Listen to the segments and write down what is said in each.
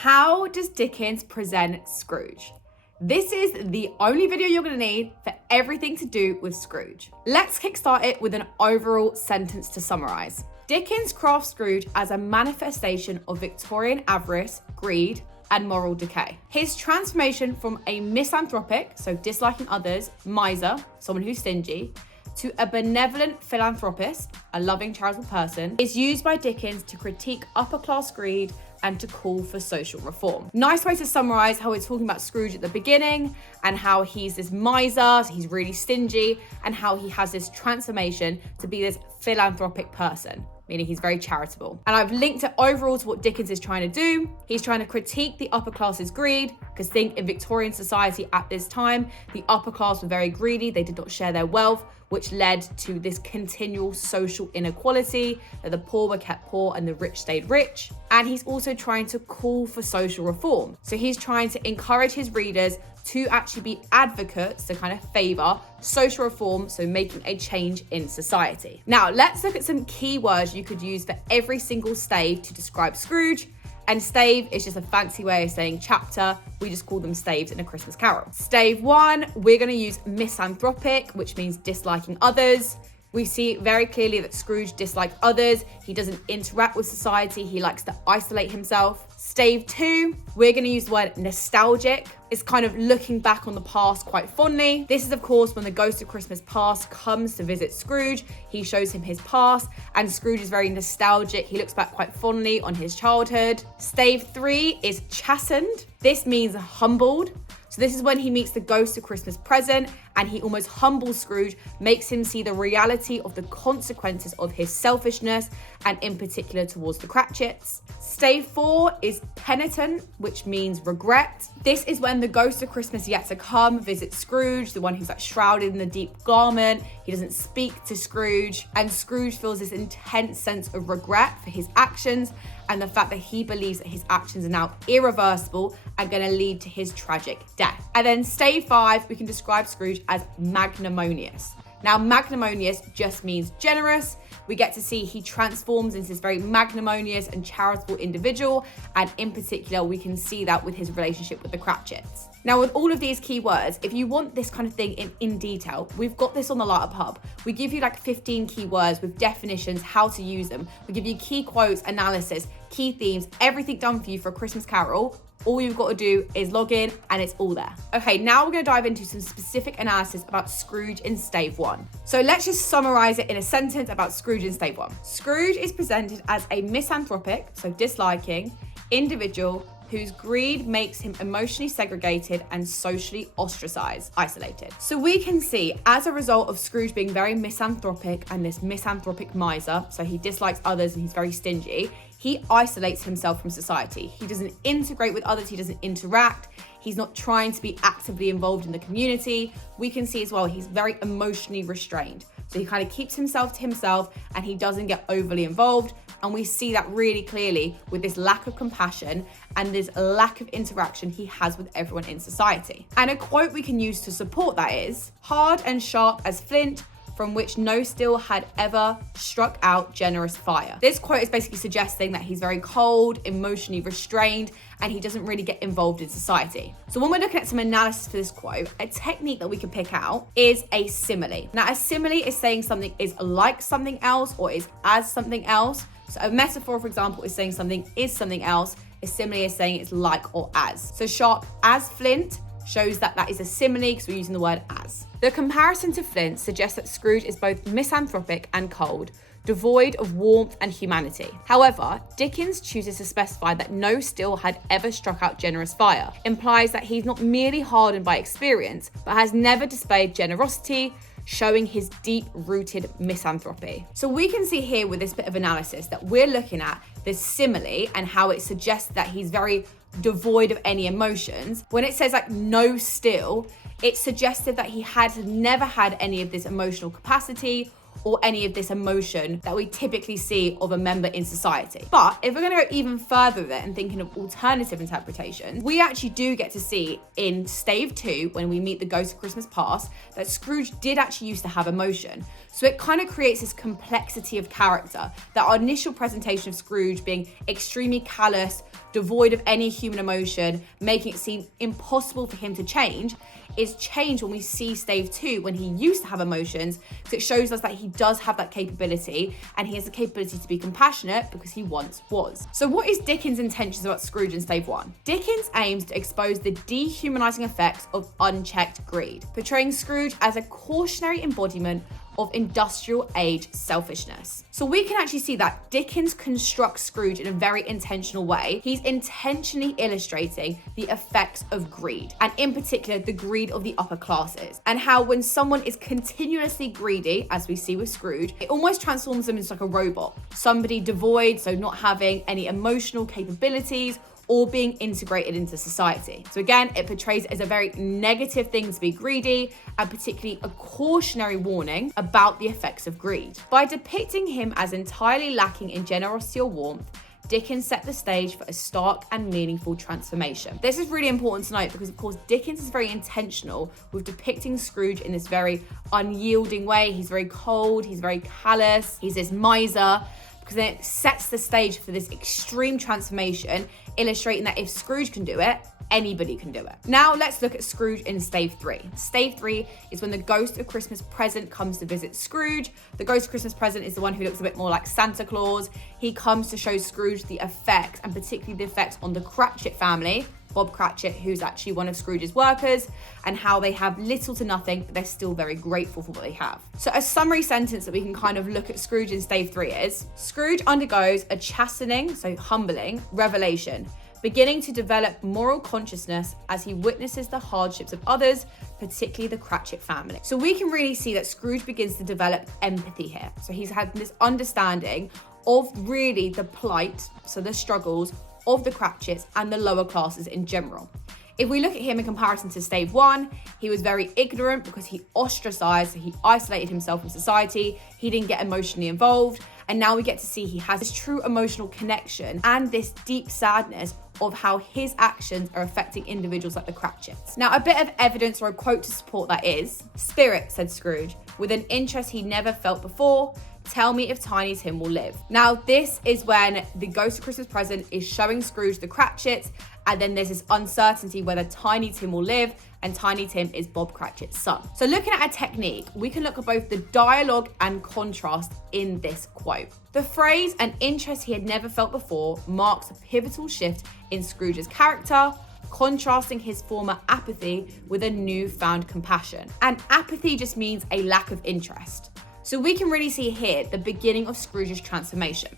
How does Dickens present Scrooge? This is the only video you're going to need for everything to do with Scrooge. Let's kickstart it with an overall sentence to summarize. Dickens crafts Scrooge as a manifestation of Victorian avarice, greed, and moral decay. His transformation from a misanthropic, so disliking others, miser, someone who's stingy, to a benevolent philanthropist, a loving charitable person, is used by Dickens to critique upper class greed and to call for social reform. Nice way to summarize how we're talking about Scrooge at the beginning and how he's this miser, he's really stingy, and how he has this transformation to be this philanthropic person, meaning he's very charitable. And I've linked it overall to what Dickens is trying to do. He's trying to critique the upper class's greed, because think in Victorian society at this time, the upper class were very greedy, they did not share their wealth, which led to this continual social inequality, that the poor were kept poor and the rich stayed rich. And he's also trying to call for social reform. So he's trying to encourage his readers to actually be advocates to kind of favor social reform, so making a change in society. Now, let's look at some key words you could use for every single stave to describe Scrooge. And stave is just a fancy way of saying chapter. We just call them staves in A Christmas Carol. Stave 1, we're going to use misanthropic, which means disliking others. We see very clearly that Scrooge dislikes others. He doesn't interact with society. He likes to isolate himself. Stave 2, we're going to use the word nostalgic. It's kind of looking back on the past quite fondly. This is, of course, when the ghost of Christmas past comes to visit Scrooge. He shows him his past, and Scrooge is very nostalgic. He looks back quite fondly on his childhood. Stave 3 is chastened. This means humbled. So this is when he meets the ghost of Christmas present, and he almost humbles Scrooge, makes him see the reality of the consequences of his selfishness, and in particular towards the Cratchits. Stave 4 is penitent, which means regret. This is when the ghost of Christmas yet to come visits Scrooge, the one who's like shrouded in the deep garment. He doesn't speak to Scrooge, and Scrooge feels this intense sense of regret for his actions and the fact that he believes that his actions are now irreversible and going to lead to his tragic death. And then stave 5, we can describe Scrooge as magnanimous. Now, magnanimous just means generous. We get to see he transforms into this very magnanimous and charitable individual. And in particular, we can see that with his relationship with the Cratchits. Now, with all of these key words, if you want this kind of thing in detail, we've got this on the Lightup Hub. We give you like 15 key words with definitions, how to use them. We give you key quotes, analysis, key themes, everything done for you for A Christmas Carol. All you've got to do is log in and it's all there. Okay, now we're going to dive into some specific analysis about Scrooge in Stave 1. So let's just summarize it in a sentence about Scrooge in Stave 1. Scrooge is presented as a misanthropic, so disliking, individual whose greed makes him emotionally segregated and socially ostracized, isolated. So we can see, as a result of Scrooge being very misanthropic and this misanthropic miser, so he dislikes others and he's very stingy, he isolates himself from society. He doesn't integrate with others, he doesn't interact, he's not trying to be actively involved in the community. We can see as well, he's very emotionally restrained. So he kind of keeps himself to himself and he doesn't get overly involved. And we see that really clearly with this lack of compassion and this lack of interaction he has with everyone in society. And a quote we can use to support that is, "Hard and sharp as flint, from which no steel had ever struck out generous fire." This quote is basically suggesting that he's very cold, emotionally restrained, and he doesn't really get involved in society. So when we're looking at some analysis for this quote, a technique that we can pick out is a simile. Now, a simile is saying something is like something else or is as something else. So a metaphor, for example, is saying something is something else. A simile is saying it's like or as. So sharp as flint shows that that is a simile because we're using the word as. The comparison to flint suggests that Scrooge is both misanthropic and cold, devoid of warmth and humanity. However, Dickens chooses to specify that no steel had ever struck out generous fire, implies that he's not merely hardened by experience, but has never displayed generosity, showing his deep-rooted misanthropy. So we can see here with this bit of analysis that we're looking at this simile and how it suggests that he's very devoid of any emotions. When it says like no still, it suggested that he had never had any of this emotional capacity or any of this emotion that we typically see of a member in society. But if we're going to go even further there and thinking of alternative interpretations, we actually do get to see in Stave 2, when we meet the ghost of Christmas past, that Scrooge did actually used to have emotion. So it kind of creates this complexity of character, that our initial presentation of Scrooge being extremely callous, devoid of any human emotion, making it seem impossible for him to change, is changed when we see Stave 2 when he used to have emotions, because it shows us that he does have that capability, and he has the capability to be compassionate because he once was. So what is Dickens' intentions about Scrooge in Stave 1? Dickens aims to expose the dehumanizing effects of unchecked greed, portraying Scrooge as a cautionary embodiment of industrial age selfishness. So we can actually see that Dickens constructs Scrooge in a very intentional way. He's intentionally illustrating the effects of greed, and in particular, the greed of the upper classes, and how when someone is continuously greedy, as we see with Scrooge, it almost transforms them into like a robot, somebody devoid, so not having any emotional capabilities or being integrated into society. So again, it portrays it as a very negative thing to be greedy, and particularly a cautionary warning about the effects of greed. By depicting him as entirely lacking in generosity or warmth, Dickens set the stage for a stark and meaningful transformation. This is really important to note because, of course, Dickens is very intentional with depicting Scrooge in this very unyielding way. He's very cold, he's very callous, he's this miser, because then it sets the stage for this extreme transformation, illustrating that if Scrooge can do it, anybody can do it. Now let's look at Scrooge in Stave 3. Stave 3 is when the ghost of Christmas Present comes to visit Scrooge. The ghost of Christmas Present is the one who looks a bit more like Santa Claus. He comes to show Scrooge the effect, and particularly the effects on the Cratchit family, Bob Cratchit, who's actually one of Scrooge's workers, and how they have little to nothing, but they're still very grateful for what they have. So a summary sentence that we can kind of look at Scrooge in Stave 3 is, Scrooge undergoes a chastening, so humbling, revelation, beginning to develop moral consciousness as he witnesses the hardships of others, particularly the Cratchit family. So we can really see that Scrooge begins to develop empathy here. So he's had this understanding of really the plight, so the struggles of the Cratchits and the lower classes in general. If we look at him in comparison to Stave 1, he was very ignorant because he ostracized, so he isolated himself from society, he didn't get emotionally involved, and now we get to see he has this true emotional connection and this deep sadness of how his actions are affecting individuals like the Cratchits. Now, a bit of evidence or a quote to support that is, "Spirit," said Scrooge, with an interest he never felt before, "tell me if Tiny Tim will live." Now, this is when the ghost of Christmas Present is showing Scrooge the Cratchits, and then there's this uncertainty whether Tiny Tim will live, and Tiny Tim is Bob Cratchit's son. So looking at a technique, we can look at both the dialogue and contrast in this quote. The phrase, "an interest he had never felt before," marks a pivotal shift in Scrooge's character, contrasting his former apathy with a newfound compassion. And apathy just means a lack of interest. So we can really see here the beginning of Scrooge's transformation.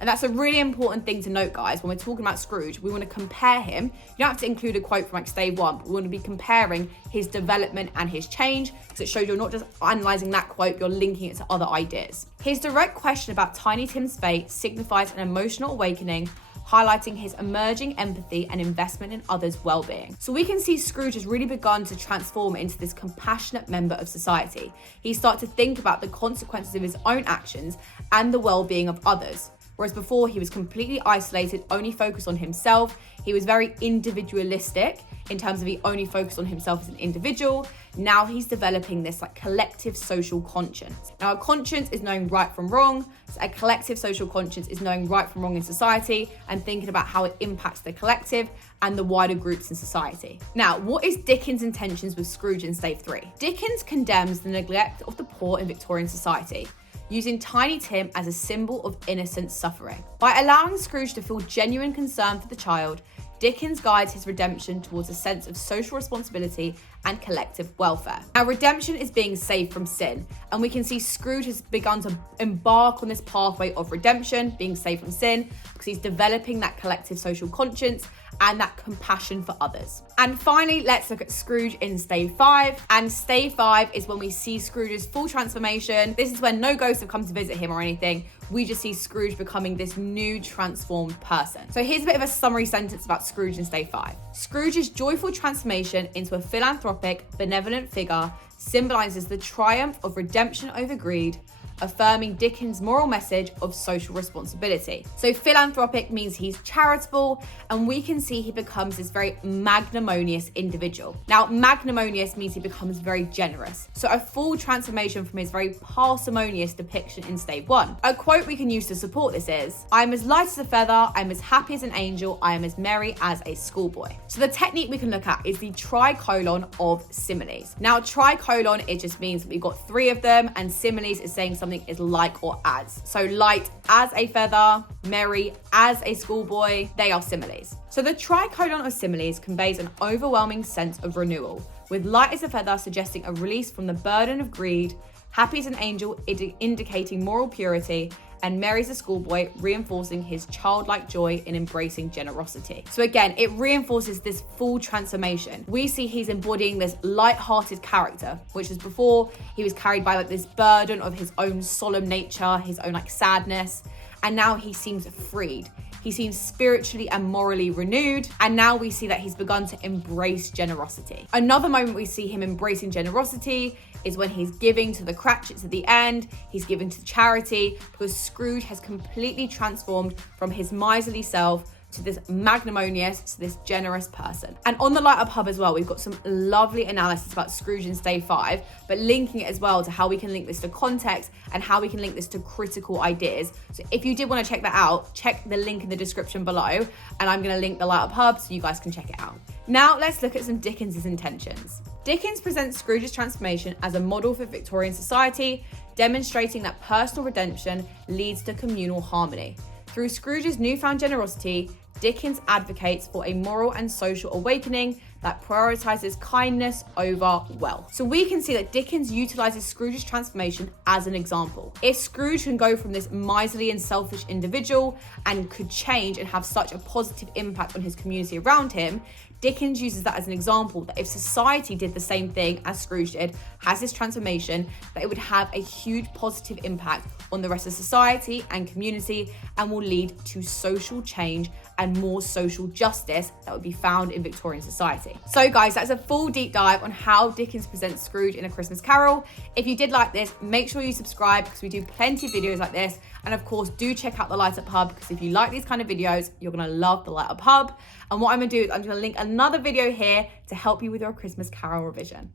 And that's a really important thing to note, guys. When we're talking about Scrooge, we want to compare him. You don't have to include a quote from like Stave 1, but we want to be comparing his development and his change, because it shows you're not just analysing that quote, you're linking it to other ideas. His direct question about Tiny Tim's fate signifies an emotional awakening, highlighting his emerging empathy and investment in others' well-being. So we can see Scrooge has really begun to transform into this compassionate member of society. He starts to think about the consequences of his own actions and the well-being of others. Whereas before he was completely isolated, only focused on himself. He was very individualistic in terms of he only focused on himself as an individual. Now he's developing this like collective social conscience. Now a conscience is knowing right from wrong. So a collective social conscience is knowing right from wrong in society and thinking about how it impacts the collective and the wider groups in society. Now, what is Dickens' intentions with Scrooge in Stave 3? Dickens condemns the neglect of the poor in Victorian society, using Tiny Tim as a symbol of innocent suffering. By allowing Scrooge to feel genuine concern for the child, Dickens guides his redemption towards a sense of social responsibility and collective welfare. Now, redemption is being saved from sin, and we can see Scrooge has begun to embark on this pathway of redemption, being saved from sin, because he's developing that collective social conscience and that compassion for others. And finally, let's look at Scrooge in Stave 5. And Stave 5 is when we see Scrooge's full transformation. This is when no ghosts have come to visit him or anything. We just see Scrooge becoming this new transformed person. So here's a bit of a summary sentence about Scrooge in Stave 5. Scrooge's joyful transformation into a philanthropic, benevolent figure symbolizes the triumph of redemption over greed, affirming Dickens' moral message of social responsibility. So philanthropic means he's charitable, and we can see he becomes this very magnanimous individual. Now, magnanimous means he becomes very generous. So a full transformation from his very parsimonious depiction in Stave 1. A quote we can use to support this is, "I am as light as a feather, I am as happy as an angel, I am as merry as a schoolboy." So the technique we can look at is the tricolon of similes. Now, tricolon, it just means we've got three of them, and similes is saying something is like or as. So light as a feather, merry as a schoolboy, they are similes. So the tricolon of similes conveys an overwhelming sense of renewal, with light as a feather suggesting a release from the burden of greed, happy as an angel indicating moral purity, and merry as a schoolboy reinforcing his childlike joy in embracing generosity. So again, it reinforces this full transformation. We see he's embodying this light-hearted character, which is before he was carried by like this burden of his own solemn nature, his own like sadness, and now he seems freed. He seems spiritually and morally renewed, and now we see that he's begun to embrace generosity. Another moment we see him embracing generosity is when he's giving to the Cratchits at the end. He's giving to charity because Scrooge has completely transformed from his miserly self to this magnanimous, to this generous person. And on the Lightup Hub as well, we've got some lovely analysis about Scrooge in Stave 5, but linking it as well to how we can link this to context and how we can link this to critical ideas. So if you did want to check that out, check the link in the description below, and I'm going to link the Lightup Hub so you guys can check it out. Now let's look at some Dickens' intentions. Dickens presents Scrooge's transformation as a model for Victorian society, demonstrating that personal redemption leads to communal harmony. Through Scrooge's newfound generosity, Dickens advocates for a moral and social awakening that prioritizes kindness over wealth. So we can see that Dickens utilizes Scrooge's transformation as an example. If Scrooge can go from this miserly and selfish individual and could change and have such a positive impact on his community around him, Dickens uses that as an example that if society did the same thing as Scrooge did, has this transformation, that it would have a huge positive impact on the rest of society and community and will lead to social change and more social justice that would be found in Victorian society. So guys, that's a full deep dive on how Dickens presents Scrooge in A Christmas Carol. If you did like this, make sure you subscribe because we do plenty of videos like this. And of course, do check out the Lightup Hub because if you like these kind of videos, you're gonna love the Lightup Hub. And what I'm gonna do is I'm gonna link another video here to help you with your Christmas Carol revision.